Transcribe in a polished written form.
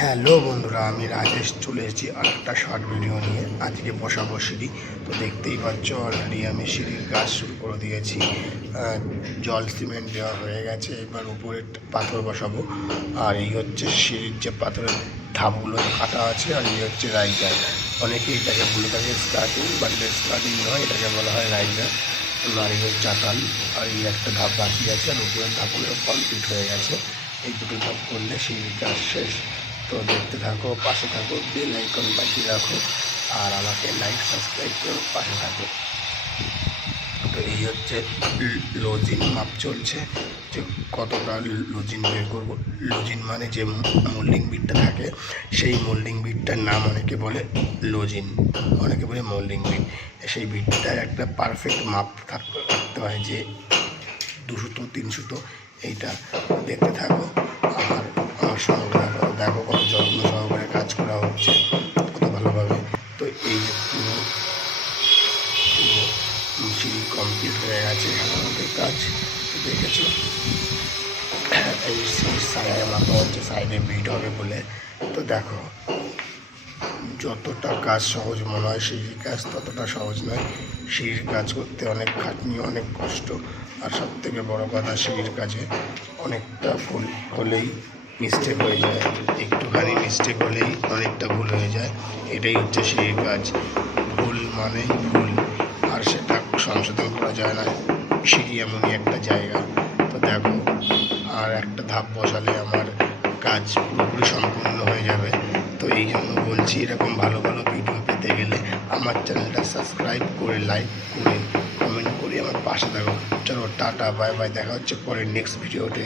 Hello বন্ধুরা, আমি রাজেশ চলে এসেছি আর একটা শর্ট ভিডিও নিয়ে। আজকে বসাবো সিঁড়ি। তো দেখতেই পাচ্ছ অলরেডি আমি সিঁড়ির কাজ শুরু করে দিয়েছি। জল সিমেন্ট দেওয়া হয়ে গেছে, এবার উপরে পাথর বসাবো। আর এই হচ্ছে সিঁড়ির যে পাথরের ধাপগুলো কাটা আছে, আর এই হচ্ছে রাইজার। অনেকে এটাকে বলে থাকে স্টার্টিং, বাট স্টার্টিং নয়, এটাকে বলা হয় রাইজার। আর এই হচ্ছে চাতাল, আর এই একটা ধাপ বাকি আছে, আর উপরের ধাপগুলো কমপ্লিট হয়ে গেছে। এই দুটো ধাপ করলে সিঁড়ির কাজ শেষ। তো দেখতে থাকো, পাশে থাকো, বেল আইকন বাজিয়ে রাখো, আর আমাকে লাইক সাবস্ক্রাইব করে পাশে থাকো। তো এই হচ্ছে লজিন মাপ চলছে, যে কতটা লজিন বের করবো। লজিন মানে যে মোল্ডিং বিটটা থাকে, সেই মোল্ডিং বিটটার নাম অনেকে বলে লজিন, অনেকে বলে মোল্ডিং বিট। সেই বিটটার একটা পারফেক্ট মাপ থাকতে হয়, যে 200 300। এইটা দেখতে থাকো, আমার সঙ্গে দেখো কত যত্ন সহকারে কাজ করা হচ্ছে, কত ভালোভাবে। তো এই যে পুরো সিঁড়ি কমপ্লিট হয়ে গেছে আমাদের কাজ, দেখেছো। এই সিঁড়ির সাইডে মাথা হচ্ছে, সাইডে বিট হবে বলে। তো দেখো, যতটা কাজ সহজ মনে হয় সিঁড়ির কাজ ততটা সহজ নয়। সিঁড়ির কাজ করতে অনেক খাটনি, অনেক কষ্ট। আর সবথেকে বড় কথা, সিঁড়ির কাজে অনেকটা ভুল হলেই মিস্টেক হয়ে যায়, একটুখানি মিস্টেক হলেই অনেকটা ভুল হয়ে যায়। এটাই হচ্ছে সিঁড়ির কাজ, ভুল মানেই ভুল, আর সেটা সংশোধন করা যায় না। সিঁড়ি এমনই একটা জায়গা। তো দেখো, আর একটা ধাপ বসালে আমার কাজ পুরোপুরি সম্পূর্ণ হয়ে যাবে। তো এই জন্য বলছি, এরকম ভালো ভালো ভিডিও পেতে গেলে আমার চ্যানেলটা সাবস্ক্রাইব করে, লাইক করে, কমেন্ট করে আমার পাশে থাকো। চলো টাটা, বাই বাই, দেখা হচ্ছে পরের নেক্সট ভিডিওতে।